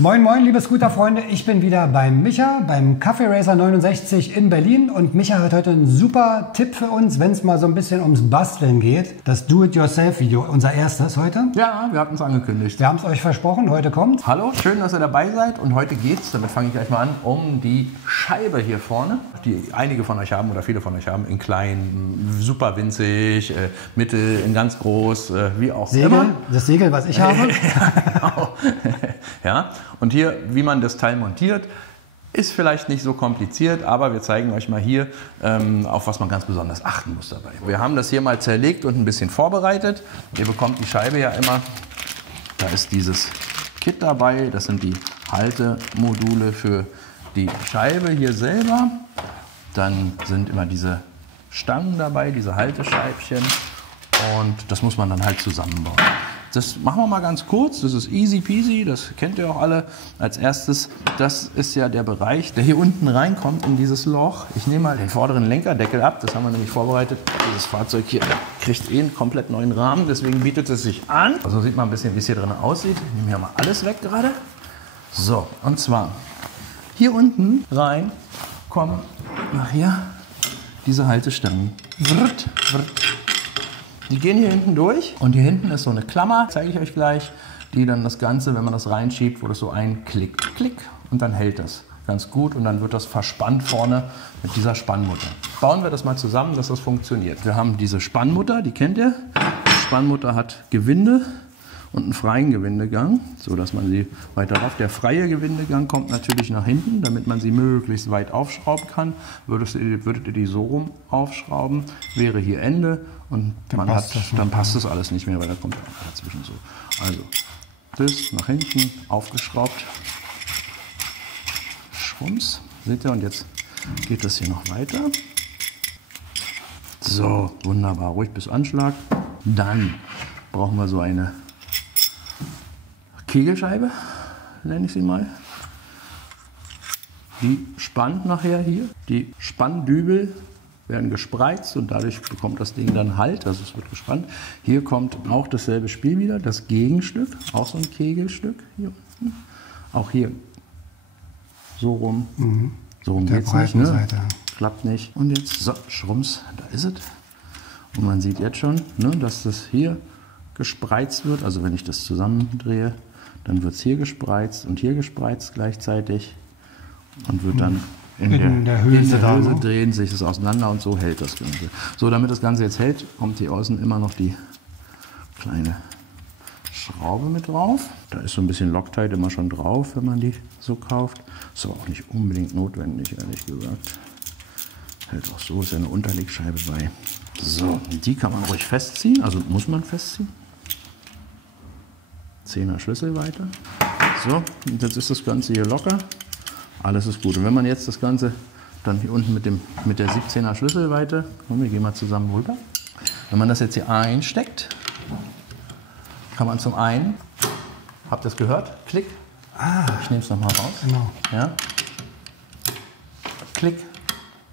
Moin moin, liebe Scooter-Freunde, ich bin wieder beim Micha, beim Cafe Racer 69 in Berlin und Micha hat heute einen super Tipp für uns, wenn es mal so ein bisschen ums Basteln geht. Das Do-it-yourself-Video, unser erstes heute. Ja, wir hatten es angekündigt. Wir haben es euch versprochen, heute kommt. Hallo, schön, dass ihr dabei seid und heute geht's, damit fange ich gleich mal an, um die Scheibe hier vorne, die einige von euch haben oder viele von euch haben, in klein, super winzig, mittel, in ganz groß, wie auch Segel, immer. das Segel, was ich habe. Ja, genau. Ja. Und hier, wie man das Teil montiert, ist vielleicht nicht so kompliziert, aber wir zeigen euch mal hier, auf was man ganz besonders achten muss dabei. Wir haben das hier mal zerlegt und ein bisschen vorbereitet. Ihr bekommt die Scheibe ja immer, da ist dieses Kit dabei, das sind die Haltemodule für die Scheibe hier selber. Dann sind immer diese Stangen dabei, diese Haltescheibchen und das muss man dann halt zusammenbauen. Das machen wir mal ganz kurz, das ist easy peasy, das kennt ihr auch alle. Als erstes, das ist ja der Bereich, der hier unten reinkommt in dieses Loch. Ich nehme mal den vorderen Lenkerdeckel ab, das haben wir nämlich vorbereitet. Dieses Fahrzeug hier kriegt einen komplett neuen Rahmen, deswegen bietet es sich an. Also sieht man ein bisschen, wie es hier drin aussieht. Ich nehme hier mal alles weg gerade. So, und zwar hier unten rein kommen nachher diese Haltestangen. Die gehen hier hinten durch und hier hinten ist so eine Klammer, zeige ich euch gleich, die dann das Ganze, wenn man das reinschiebt, wo das so einklickt, klick und dann hält das ganz gut und dann wird das verspannt vorne mit dieser Spannmutter. Bauen wir das mal zusammen, dass das funktioniert. Wir haben diese Spannmutter, die kennt ihr. Die Spannmutter hat Gewinde und einen freien Gewindegang, so dass man sie weiter rauf. Der freie Gewindegang kommt natürlich nach hinten, damit man sie möglichst weit aufschrauben kann. Würdet ihr die so rum aufschrauben, wäre hier Ende und dann passt das alles nicht mehr, weil da kommt einfach dazwischen so. Also das nach hinten aufgeschraubt, Schwumms, seht ihr, und jetzt geht das hier noch weiter. So, wunderbar, ruhig bis Anschlag. Dann brauchen wir so eine Kegelscheibe, nenne ich sie mal. Die spannt nachher hier. Die Spanndübel werden gespreizt und dadurch bekommt das Ding dann Halt, also es wird gespannt. Hier kommt auch dasselbe Spiel wieder, das Gegenstück, auch so ein Kegelstück hier unten. Auch hier so rum. So rum geht's nicht, ne? Klappt nicht. Und jetzt, so, Schrums, da ist es. Und man sieht jetzt schon, ne, dass das hier gespreizt wird. Also wenn ich das zusammendrehe, dann wird es hier gespreizt und hier gespreizt gleichzeitig und wird dann in der Hülse drehen sich das auseinander und so hält das Ganze. So, damit das Ganze jetzt hält, kommt hier außen immer noch die kleine Schraube mit drauf. Da ist so ein bisschen Loctite immer schon drauf, wenn man die so kauft. Ist aber auch nicht unbedingt notwendig, ehrlich gesagt. Hält auch so, ist ja eine Unterlegscheibe bei. So, die kann man ruhig festziehen, also muss man festziehen. 10er Schlüssel weiter. So, und jetzt ist das Ganze hier locker. Alles ist gut. Und wenn man jetzt das Ganze dann hier unten mit der 17er Schlüsselweite, wir gehen mal zusammen rüber. Wenn man das jetzt hier einsteckt, kann man zum einen, habt ihr es gehört? Klick. Ich nehme es nochmal raus. Genau. Ja. Klick.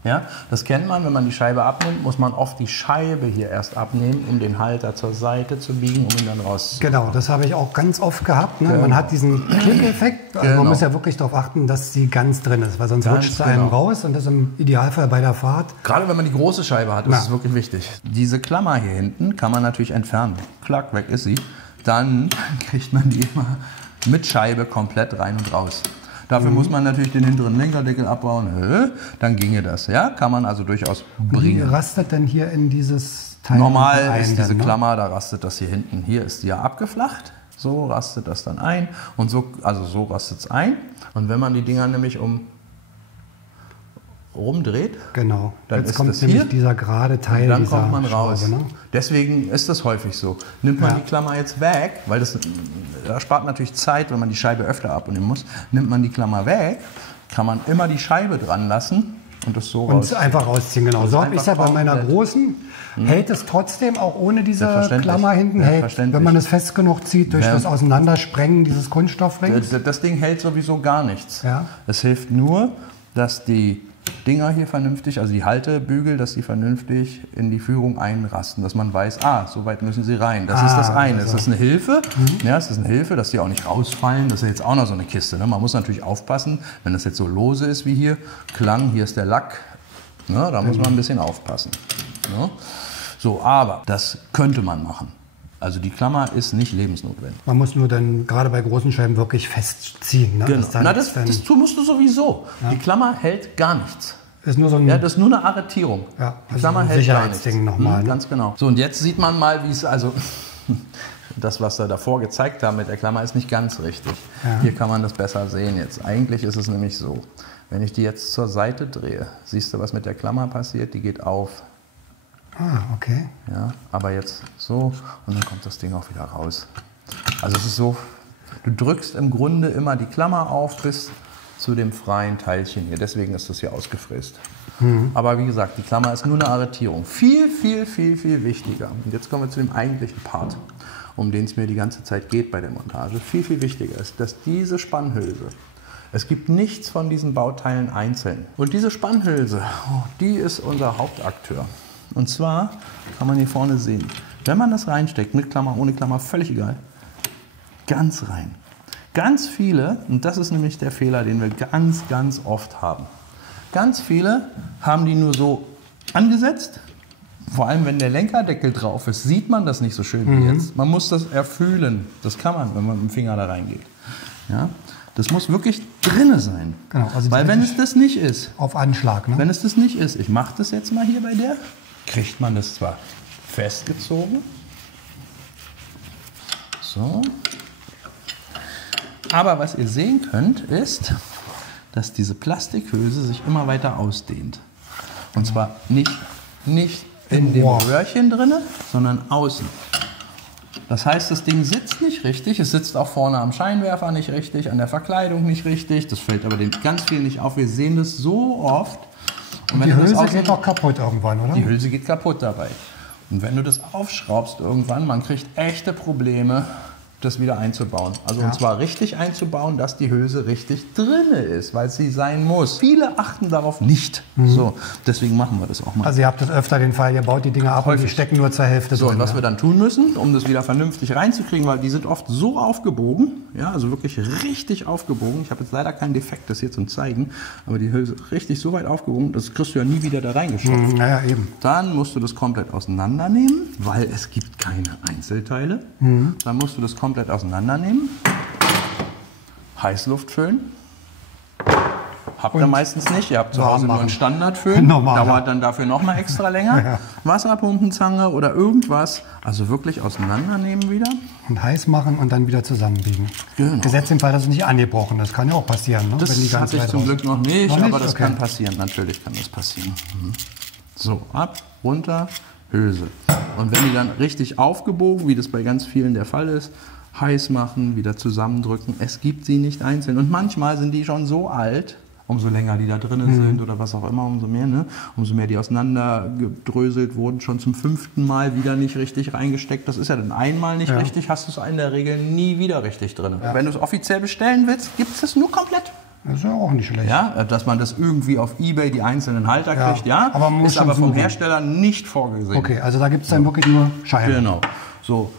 Ja, das kennt man, wenn man die Scheibe abnimmt, muss man oft die Scheibe hier erst abnehmen, um den Halter zur Seite zu biegen, um ihn dann rauszuholen. Genau, das habe ich auch ganz oft gehabt. Ne? Man hat diesen Klickeffekt, also man muss ja wirklich darauf achten, dass sie ganz drin ist, weil sonst rutscht sie einem raus und das im Idealfall bei der Fahrt. Gerade wenn man die große Scheibe hat, ist es wirklich wichtig. Diese Klammer hier hinten kann man natürlich entfernen. Klack, weg ist sie. Dann kriegt man die immer mit Scheibe komplett rein und raus. Dafür muss man natürlich den hinteren Lenkerdeckel abbauen, dann ginge das. Ja? Kann man also durchaus bringen. Wie rastet denn hier in dieses Teil normal ein? ist diese Klammer, da rastet das hier hinten. Hier ist die ja abgeflacht, so rastet das dann ein und so, also so rastet es ein. Und wenn man die Dinger nämlich rumdreht, genau. Dann jetzt ist kommt das nämlich hier, dieser gerade Teil, dann dieser kommt man raus. Schraube, ne? Deswegen ist das häufig so. Nimmt man die Klammer jetzt weg, weil das spart natürlich Zeit, wenn man die Scheibe öfter abnehmen muss. Nimmt man die Klammer weg, kann man immer die Scheibe dran lassen und das so und einfach rausziehen, genau. So habe ich es ja bei meiner großen. Hält es trotzdem auch ohne diese Klammer hinten, hält, wenn man es fest genug zieht, durch das Auseinandersprengen dieses Kunststoffrings? Das Ding hält sowieso gar nichts. Ja. Es hilft nur, dass Dinger hier vernünftig, also die Haltebügel, dass die vernünftig in die Führung einrasten, dass man weiß, so weit müssen sie rein. Das ist das eine. Also. Ist das eine Hilfe? Ja, es ist eine Hilfe, dass die auch nicht rausfallen. Das ist jetzt auch noch so eine Kiste. Ne? Man muss natürlich aufpassen, wenn das jetzt so lose ist wie hier. Klang, hier ist der Lack. Ne? Da muss man ein bisschen aufpassen. Ne? So, aber das könnte man machen. Also die Klammer ist nicht lebensnotwendig. Man muss nur dann gerade bei großen Scheiben wirklich festziehen. Ne? Genau. Das musst du sowieso. Ja. Die Klammer hält gar nichts. Ist nur so ein, das ist nur eine Arretierung. Ja, die Klammer hält gar nichts. Nochmal, ne? Ganz genau. So, und jetzt sieht man mal, wie es also... Das, was wir davor gezeigt haben mit der Klammer, ist nicht ganz richtig. Ja. Hier kann man das besser sehen jetzt. Eigentlich ist es nämlich so, wenn ich die jetzt zur Seite drehe, siehst du, was mit der Klammer passiert? Die geht auf. Okay. Ja, aber jetzt so und dann kommt das Ding auch wieder raus. Also es ist so, du drückst im Grunde immer die Klammer auf bis zu dem freien Teilchen hier. Deswegen ist das hier ausgefräst. Aber wie gesagt, die Klammer ist nur eine Arretierung. Viel, viel, viel, viel wichtiger. Und jetzt kommen wir zu dem eigentlichen Part, um den es mir die ganze Zeit geht bei der Montage. Viel, viel wichtiger ist, dass diese Spannhülse, es gibt nichts von diesen Bauteilen einzeln. Und diese Spannhülse, die ist unser Hauptakteur. Und zwar kann man hier vorne sehen, wenn man das reinsteckt, mit Klammer, ohne Klammer, völlig egal, ganz rein. Ganz viele, und das ist nämlich der Fehler, den wir ganz, ganz oft haben. Ganz viele haben die nur so angesetzt, vor allem wenn der Lenkerdeckel drauf ist, sieht man das nicht so schön wie jetzt. Man muss das erfühlen, das kann man, wenn man mit dem Finger da reingeht. Ja? Das muss wirklich drinne sein. Genau, also weil wenn es das nicht ist, auf Anschlag, ne? Wenn es das nicht ist, ich mache das jetzt mal hier bei der, kriegt man das zwar festgezogen, so, aber was ihr sehen könnt, ist, dass diese Plastikhülse sich immer weiter ausdehnt. Und zwar nicht in dem Röhrchen drin, sondern außen. Das heißt, das Ding sitzt nicht richtig, es sitzt auch vorne am Scheinwerfer nicht richtig, an der Verkleidung nicht richtig, das fällt aber den ganz viel nicht auf. Wir sehen das so oft. Und die Hülse geht auch kaputt irgendwann, oder? Die Hülse geht kaputt dabei. Und wenn du das aufschraubst irgendwann, man kriegt echte Probleme, das wieder einzubauen. Also und zwar richtig einzubauen, dass die Hülse richtig drinne ist, weil sie sein muss. Viele achten darauf nicht. So, deswegen machen wir das auch mal. Also ihr habt das öfter den Fall, ihr baut die Dinger ab und die stecken nur zur Hälfte drin. So, und was wir dann tun müssen, um das wieder vernünftig reinzukriegen, weil die sind oft so aufgebogen, ja, also wirklich richtig aufgebogen. Ich habe jetzt leider keinen Defekt, das hier zum Zeigen, aber die Hülse richtig so weit aufgebogen, das kriegst du ja nie wieder da reingeschopft. Naja, eben. Dann musst du das komplett auseinandernehmen, weil es gibt keine Einzelteile. Dann musst du das komplett auseinandernehmen, Heißluft füllen. Habt ihr meistens nicht. Ihr habt zu Hause nur einen Standardföhn. Dauert dann dafür noch mal extra länger. Ja. Wasserpumpenzange oder irgendwas. Also wirklich auseinandernehmen wieder. Und heiß machen und dann wieder zusammenbiegen. Genau. Gesetzt im Fall, dass es nicht angebrochen ist. Kann ja auch passieren. Ne? Das wenn die ganz hatte ich zum Glück noch nicht, aber das okay. kann passieren. Natürlich kann das passieren. So, ab, runter, Hülse. Und wenn die dann richtig aufgebogen, wie das bei ganz vielen der Fall ist, heiß machen, wieder zusammendrücken. Es gibt sie nicht einzeln. Und manchmal sind die schon so alt, umso länger die da drinnen sind oder was auch immer, umso mehr, ne? Umso mehr die auseinandergedröselt wurden, schon zum 5. Mal wieder nicht richtig reingesteckt. Das ist ja dann einmal nicht richtig, hast du es in der Regel nie wieder richtig drin. Ja. Wenn du es offiziell bestellen willst, gibt es das nur komplett. Das ist ja auch nicht schlecht. Ja, dass man das irgendwie auf eBay die einzelnen Halter kriegt, ja. Aber man muss ist aber vom Hersteller nicht vorgesehen. Okay, also da gibt es dann wirklich nur Scheiben. Genau. So.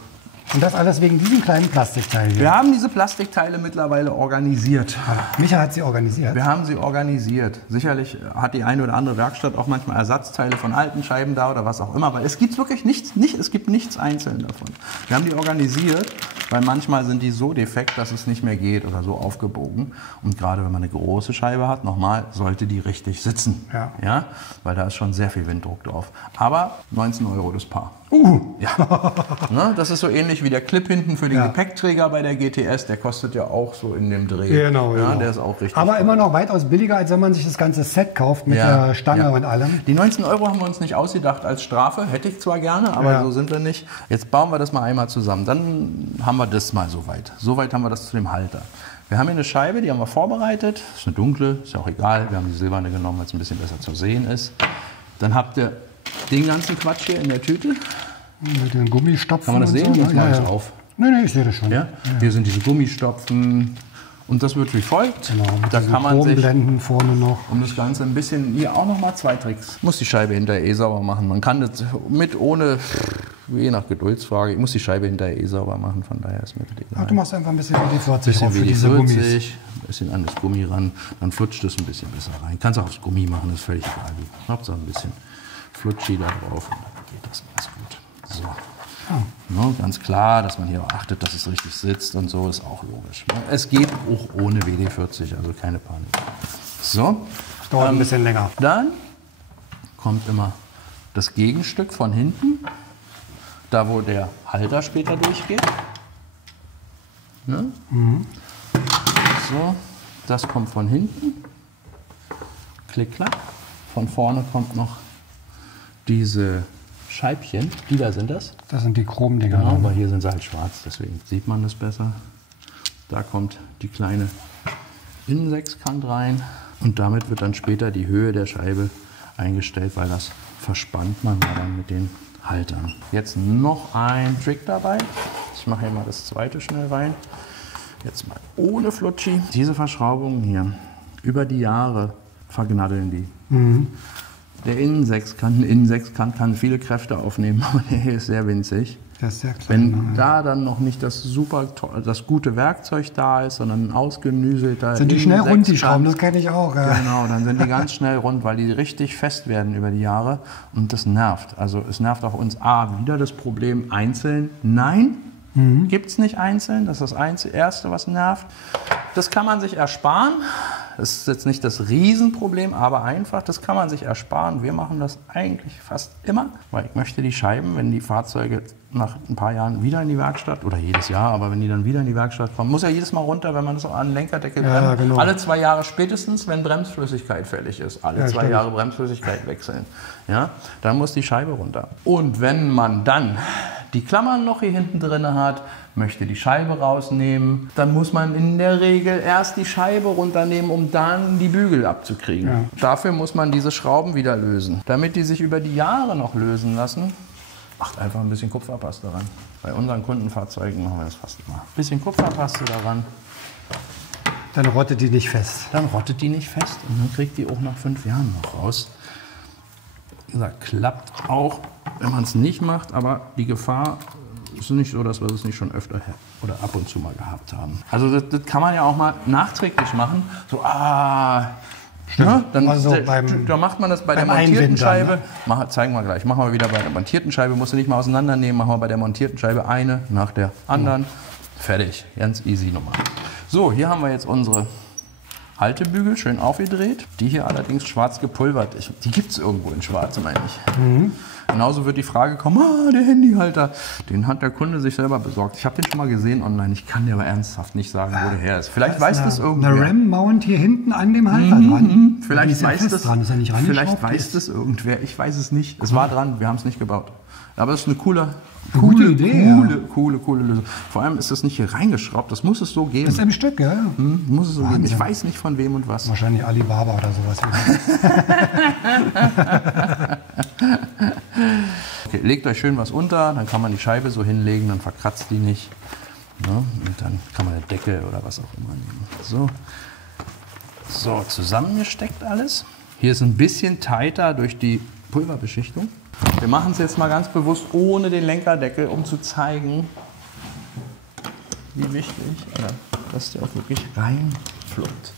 Und das alles wegen diesen kleinen Plastikteilen hier. Wir haben diese Plastikteile mittlerweile organisiert. Micha hat sie organisiert? Wir haben sie organisiert. Sicherlich hat die eine oder andere Werkstatt auch manchmal Ersatzteile von alten Scheiben da oder was auch immer. Aber es gibt wirklich nichts, es gibt nichts einzeln davon. Wir haben die organisiert, weil manchmal sind die so defekt, dass es nicht mehr geht oder so aufgebogen. Und gerade wenn man eine große Scheibe hat, nochmal, sollte die richtig sitzen. Ja? Weil da ist schon sehr viel Winddruck drauf. Aber 19 € das Paar. Ja. Ne, das ist so ähnlich wie der Clip hinten für den Gepäckträger bei der GTS. Der kostet ja auch so in dem Dreh. Genau. Der ist auch richtig. Aber immer noch weitaus billiger, als wenn man sich das ganze Set kauft mit der Stange und allem. Die 19 € haben wir uns nicht ausgedacht als Strafe. Hätte ich zwar gerne, aber so sind wir nicht. Jetzt bauen wir das mal einmal zusammen. Dann haben wir das mal soweit. Soweit haben wir das zu dem Halter. Wir haben hier eine Scheibe, die haben wir vorbereitet. Das ist eine dunkle, ist ja auch egal. Wir haben die silberne genommen, weil es ein bisschen besser zu sehen ist. Dann habt ihr den ganzen Quatsch hier in der Tüte. Mit den Gummistopfen. Kann man das sehen? So, Jetzt mache ich es auf. Nee, ich sehe das schon. Ja? Hier sind diese Gummistopfen Und das wird wie folgt. Genau, mit Da diesen kann man sich, Chromblenden vorne noch. um das Ganze ein bisschen, hier auch noch mal 2 Tricks. Ich muss die Scheibe hinterher eh sauber machen. Man kann das mit, ohne, je nach Geduldsfrage, ich muss die Scheibe hinterher eh sauber machen, von daher ist mir das egal. Ach, du machst einfach ein bisschen WD-40 Ein bisschen drauf für diese Gummis. WD-40, ein bisschen an das Gummi ran, dann flutscht es ein bisschen besser rein. Kannst auch aufs Gummi machen, ist völlig egal. Hauptsache ein bisschen Flutschi da drauf und dann geht das ganz gut. So. Ja, ganz klar, dass man hier auch achtet, dass es richtig sitzt und so, ist auch logisch. Es geht auch ohne WD-40, also keine Panik. So. Das dauert ein bisschen länger. Dann kommt immer das Gegenstück von hinten, da wo der Halter später durchgeht. Ne? So, das kommt von hinten. Klick, klack. Von vorne kommt noch diese Scheibchen. Die da sind das. Das sind die Chromdinger. Genau, aber hier sind sie halt schwarz, deswegen sieht man das besser. Da kommt die kleine Innensechskant rein und damit wird dann später die Höhe der Scheibe eingestellt, weil das verspannt man ja dann mit den Haltern. Jetzt noch ein Trick dabei. Ich mache hier mal das zweite schnell rein. Jetzt mal ohne Flutschi. Diese Verschraubungen hier über die Jahre vergnaddeln die. Der Innensechskant kann viele Kräfte aufnehmen, aber der hier ist sehr winzig. Das ist sehr klein. Wenn da dann noch nicht das das gute Werkzeug da ist, sondern ein ausgenüselter Sind die schnell rund, die Innensechskant, Schrauben? Das kenne ich auch. Ja. Genau, dann sind die ganz schnell rund, weil die richtig fest werden über die Jahre und das nervt. Also es nervt auch uns wieder das Problem einzeln. Nein, gibt es nicht einzeln, das ist das Erste, was nervt. Das kann man sich ersparen. Das ist jetzt nicht das Riesenproblem, aber einfach, das kann man sich ersparen. Wir machen das eigentlich fast immer, weil ich möchte die Scheiben, wenn die Fahrzeuge nach ein paar Jahren wieder in die Werkstatt, oder jedes Jahr, aber wenn die dann wieder in die Werkstatt kommen, muss ja jedes Mal runter, wenn man das an den Lenkerdeckel bremst. Genau. Alle 2 Jahre spätestens, wenn Bremsflüssigkeit fällig ist. Alle 2 Jahre Bremsflüssigkeit wechseln. Ja, dann muss die Scheibe runter. Und wenn man dann die Klammern noch hier hinten drin hat, möchte die Scheibe rausnehmen, dann muss man in der Regel erst die Scheibe runternehmen, um dann die Bügel abzukriegen. Ja. Dafür muss man diese Schrauben wieder lösen. Damit die sich über die Jahre noch lösen lassen, macht einfach ein bisschen Kupferpaste ran. Bei unseren Kundenfahrzeugen machen wir das fast immer. Ein bisschen Kupferpaste daran. Dann rottet die nicht fest. Dann rottet die nicht fest und dann kriegt die auch nach 5 Jahren noch raus. Wie gesagt, klappt auch, wenn man es nicht macht, aber die Gefahr ist nicht so, dass wir das nicht schon öfter oder ab und zu mal gehabt haben. Also das kann man ja auch mal nachträglich machen. So, ja, dann, Also dann macht man das bei der beim montierten Einbinden Scheibe. dann, ne? Zeigen wir gleich. Machen wir wieder bei der montierten Scheibe. Musst du nicht mal auseinandernehmen. Machen wir bei der montierten Scheibe eine nach der anderen. Fertig. Ganz easy Nummer. So, hier haben wir jetzt unsere Haltebügel, schön aufgedreht. Die hier allerdings schwarz gepulvert. Die gibt es irgendwo in schwarz, meine ich. Genauso wird die Frage kommen, der Handyhalter, den hat der Kunde sich selber besorgt. Ich habe den schon mal gesehen online, ich kann dir aber ernsthaft nicht sagen, wo der her ist. Vielleicht weiß das irgendwer. Eine RAM-Mount hier hinten an dem Halter dran. Vielleicht ist ja weiß fest das, dran, ist ja nicht vielleicht reingeschraubt. weiß das irgendwer, ich weiß es nicht. Es war dran, wir haben es nicht gebaut. Aber es ist eine Gute Idee, coole Lösung. Vor allem ist das nicht hier reingeschraubt, das muss es so geben. Das ist im Stück, ja. Muss es so geben. Ich weiß nicht von wem und was. Wahrscheinlich Alibaba oder sowas. Okay, legt euch schön was unter, dann kann man die Scheibe so hinlegen, dann verkratzt die nicht. Ja, und dann kann man eine Decke oder was auch immer nehmen. So, zusammengesteckt alles. Hier ist ein bisschen tighter durch die Pulverbeschichtung. Wir machen es jetzt mal ganz bewusst ohne den Lenkerdeckel, um zu zeigen, wie wichtig, dass der auch wirklich reinfluppt.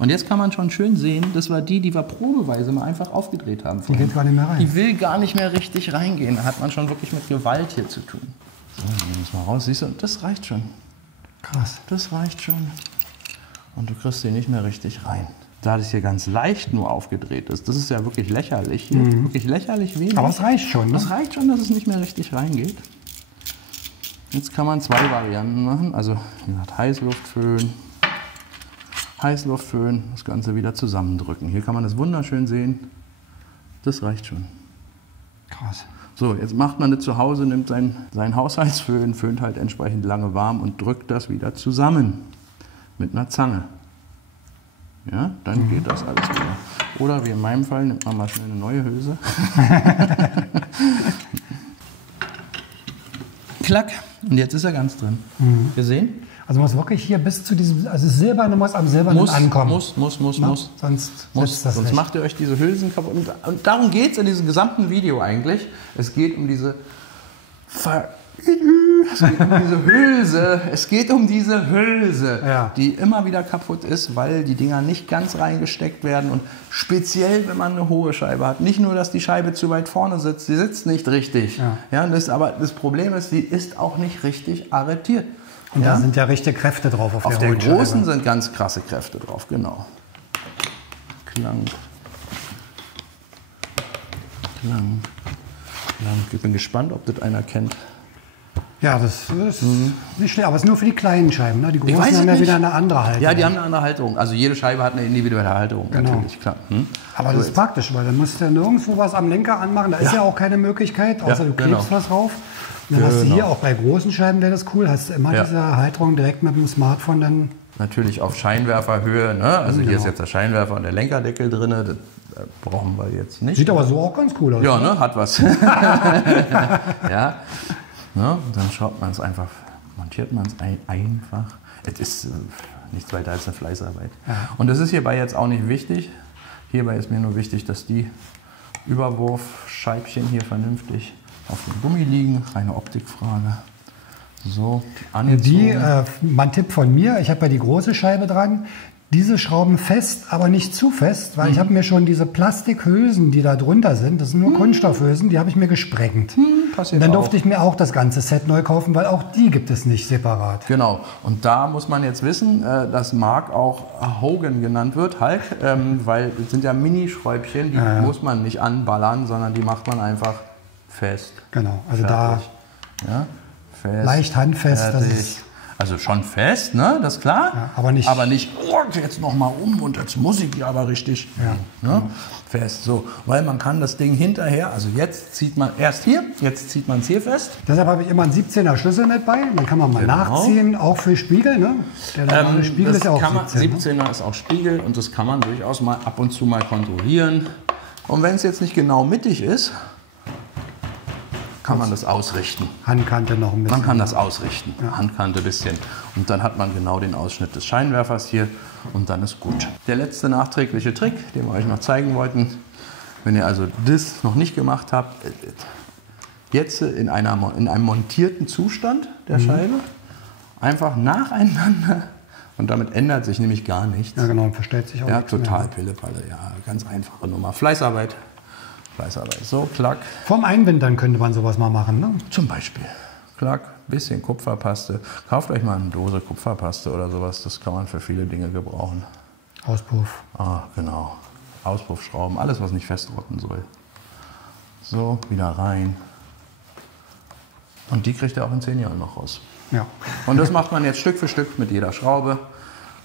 Und jetzt kann man schon schön sehen, das war die wir probeweise mal einfach aufgedreht haben. Die geht gar nicht mehr rein. Die will gar nicht mehr richtig reingehen. Da hat man schon wirklich mit Gewalt hier zu tun. So, nehmen wir es mal raus. Siehst du, das reicht schon. Krass. Das reicht schon. Und du kriegst sie nicht mehr richtig rein. Da das hier ganz leicht nur aufgedreht ist, das ist ja wirklich lächerlich. Hier. Wirklich lächerlich wenig. Aber es reicht schon, ne? Das reicht schon, dass es nicht mehr richtig reingeht. Jetzt kann man 2 Varianten machen. Also, wie gesagt, Heißluftföhn, das Ganze wieder zusammendrücken. Hier kann man das wunderschön sehen. Das reicht schon. Krass. So, jetzt macht man das zu Hause, nimmt seinen Haushaltsföhn, föhnt halt entsprechend lange warm und drückt das wieder zusammen mit einer Zange. Ja, dann geht das alles wieder. Oder wie in meinem Fall, nimmt man mal schnell eine neue Hülse. Klack, und jetzt ist er ganz drin. Wir sehen. Also muss wirklich hier bis zu diesem, also das Silberne muss am Silbernen ankommen. Muss. Sonst macht ihr euch diese Hülsen kaputt. Und darum geht es in diesem gesamten Video eigentlich. Es geht um diese Hülse. Es geht um diese Hülse, ja, die immer wieder kaputt ist, weil die Dinger nicht ganz reingesteckt werden. Und speziell, wenn man eine hohe Scheibe hat. Nicht nur, dass die Scheibe zu weit vorne sitzt, sie sitzt nicht richtig. Ja. Aber das Problem ist, sie ist auch nicht richtig arretiert. Und da sind ja richtige Kräfte drauf auf der hohen großen Scheibe. sind ganz krasse Kräfte drauf, genau. Klang. Ich bin gespannt, ob das einer kennt. Ja, das ist nicht schlecht, aber es ist nur für die kleinen Scheiben. Ne? Die großen weiß es haben ja nicht. wieder eine andere Haltung. Ja, die haben eine andere Halterung. Also jede Scheibe hat eine individuelle Halterung, Genau. natürlich, klar. Aber das ist praktisch, weil dann musst du ja nirgendwo was am Lenker anmachen. Da ist ja auch keine Möglichkeit, außer du klebst was drauf. Und dann hast du hier auch bei großen Scheiben, wäre das cool, hast du immer diese Halterung direkt mit dem Smartphone dann. Natürlich auf Scheinwerferhöhe. Ne? Also hier ist jetzt der Scheinwerfer und der Lenkerdeckel drin. Das brauchen wir jetzt nicht. Sieht aber so auch ganz cool aus. Ja, ne? Hat was. Ja. Ne? Und dann schaut man es einfach, montiert man es einfach. Es ist nichts weiter als eine Fleißarbeit. Ja. Und das ist hierbei jetzt auch nicht wichtig. Hierbei ist mir nur wichtig, dass die Überwurfscheibchen hier vernünftig auf dem Gummi liegen. Reine Optikfrage. So, angezogen. Mein Tipp von mir, ich habe ja die große Scheibe dran. Diese schrauben fest, aber nicht zu fest, weil ich habe mir schon diese Plastikhülsen, die da drunter sind, das sind nur Kunststoffhülsen, die habe ich mir gesprengt. Passiert Und dann auch. durfte ich mir auch das ganze Set neu kaufen, weil auch die gibt es nicht separat. Genau. Und da muss man jetzt wissen, dass Mark auch Hogan genannt wird, Hulk, weil es sind ja Mini-Schräubchen, die muss man nicht anballern, sondern die macht man einfach fest. Genau, also Fertig. Ja, fest, leicht handfest. Das fertig. ist, Also schon fest, ne? Das ist klar. Ja, aber nicht, oh, jetzt noch mal um und jetzt muss ich die aber richtig ne? Fest. So, weil man kann das Ding hinterher, also jetzt zieht man erst hier, jetzt zieht man es hier fest. deshalb habe ich immer einen 17er Schlüssel mit bei. Dann kann man mal nachziehen, auch für Spiegel. Ne? Der normale Spiegel das ist ja auch kann man, 17. 17er ist auch Spiegel und das kann man durchaus mal ab und zu mal kontrollieren. Und wenn es jetzt nicht genau mittig ist, kann man das ausrichten. Handkante noch ein bisschen. Man kann das ausrichten, Handkante ein bisschen. Und dann hat man genau den Ausschnitt des Scheinwerfers hier und dann ist gut. Der letzte nachträgliche Trick, den wir euch noch zeigen wollten, wenn ihr also das noch nicht gemacht habt, jetzt in einem montierten Zustand der Scheibe, einfach nacheinander und damit ändert sich nämlich gar nichts. Ja genau, und verstellt sich auch Ja, nichts mehr. total Pillepalle, ja, ganz einfache Nummer. Fleißarbeit. So, klack. Vorm Einwintern könnte man sowas mal machen. Ne? Zum Beispiel. Klack, bisschen Kupferpaste. Kauft euch mal eine Dose Kupferpaste oder sowas. Das kann man für viele Dinge gebrauchen. Auspuff. Ah, genau. Auspuffschrauben, alles, was nicht festrotten soll. So, wieder rein. Und die kriegt ihr auch in 10 Jahren noch raus. Ja. Und das macht man jetzt Stück für Stück mit jeder Schraube.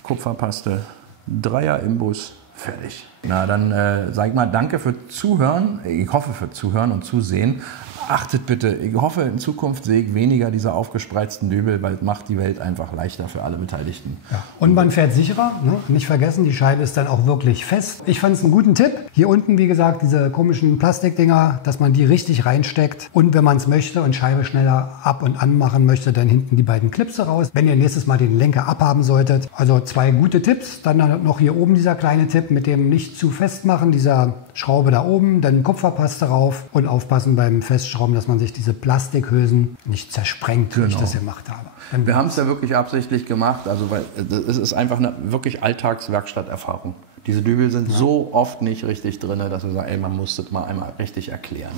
Kupferpaste, 3er Imbus, fertig. Na, dann sag ich mal danke für Zuhören. Ich hoffe für Zuhören und Zusehen. Achtet bitte, ich hoffe in Zukunft sehe ich weniger dieser aufgespreizten Dübel, weil es macht die Welt einfach leichter für alle Beteiligten. Ja. Und man fährt sicherer. Ne? Nicht vergessen, die Scheibe ist dann auch wirklich fest. Ich fand es einen guten Tipp. Hier unten, wie gesagt, diese komischen Plastikdinger, dass man die richtig reinsteckt. Und wenn man es möchte und Scheibe schneller ab und an machen möchte, dann hinten die beiden Klipse raus. Wenn ihr nächstes Mal den Lenker abhaben solltet. Also 2 gute Tipps. Dann noch hier oben dieser kleine Tipp mit dem nicht zu fest machen, dieser Schraube da oben, dann Kupferpaste rauf und aufpassen beim Festschrauben, dass man sich diese Plastikhülsen nicht zersprengt, wie ich das gemacht habe. Wir haben es ja wirklich absichtlich gemacht, also weil es ist einfach eine wirklich Alltagswerkstatterfahrung. Diese Dübel sind so oft nicht richtig drin, dass wir sagen, ey, man muss das mal einmal richtig erklären.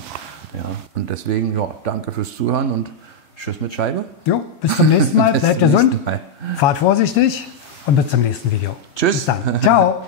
Ja. Und deswegen, ja, danke fürs Zuhören und tschüss mit Scheibe. Jo, bis zum nächsten Mal. Bleibt gesund, fahrt vorsichtig und bis zum nächsten Video. Tschüss. Bis dann. Ciao.